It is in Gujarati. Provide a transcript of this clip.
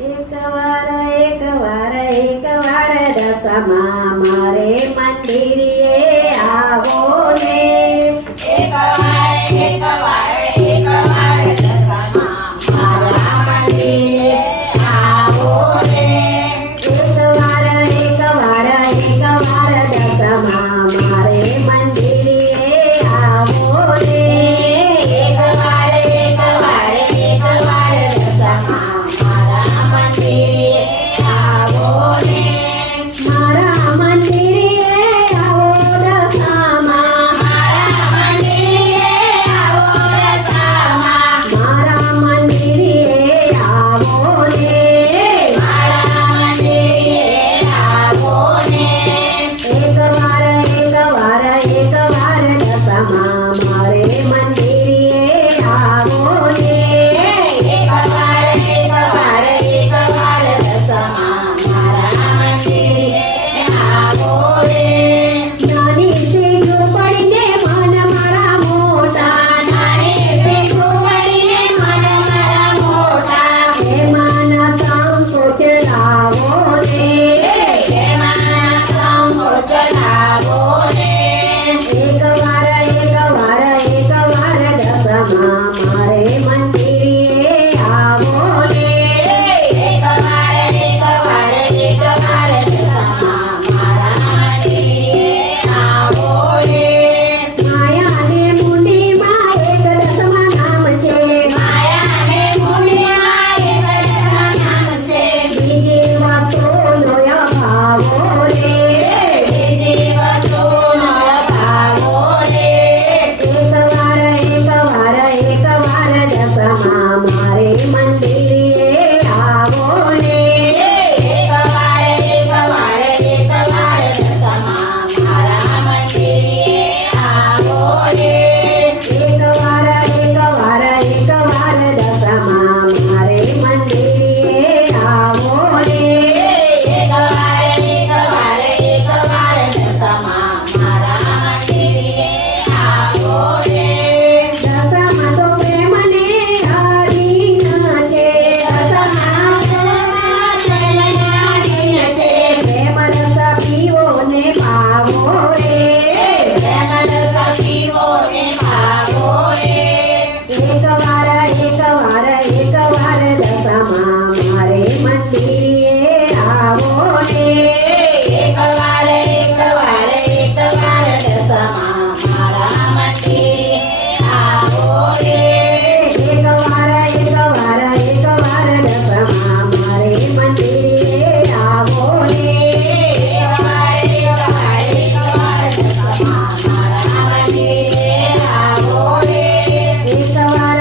એક વાર દસમા મારે મંદિરે આવો ને એક વાર દસમા મારા મંદિરે આવો ને એક વાર દસમા મારે મંદિરે આવો ને એક વાર દસમા મારા મંદિરે આવો ને મારા મંદિરે આવો દસમા મારા મંદિરે આવો દસમા મારા મંદિરે આવો ને મારા મંદિરે આવો ને એક વાર દસમા મારે મંદિરે આવો ને એક વાર દસમા મારા મંદિરે આવો ને નાની સીધો પડીને મન મારા મોટા નાની ભેગું પડીને મન મારા મોટા એમાંના કામ સોચલાવો ને એમાં સંગો ચલાવો ને એક વાર દસમા મારે મંદિરે આવો ને એક વાર દસમા મારા મંદિરે આવો ને માયાને મુંડીમાં એક દસમા નામ છે માયાને મુનિયા એક દસમા નામ છે બીજી વાતોનો અભાવો ને બીજી વસ્તુનો અભાવો ને એક વાર દસમા મારે મંદિરે આવો ને એક વાર દસમા મારા મંદિરે આવો ને એક વાર દસમા મારે મંદિરે આવો ને એક વાર દસમા મારા મંદિરે આવો ને દસમા તો પ્રેમને આધીન છે દસમા પ્રેમના દિન છે પ્રેમ રસ પીવોને પાવો રે પ્રેમ રસ પીવોને પાવો રે એક વાર દસમા મારે મંદિરે આવો ને એક વાર દસમા મારા મંદિરે આવો રે એક વાર દસમા મારે મંદિરે આવો ને એક વાર દસમા મારા મંદિરે આવો રે એક વાર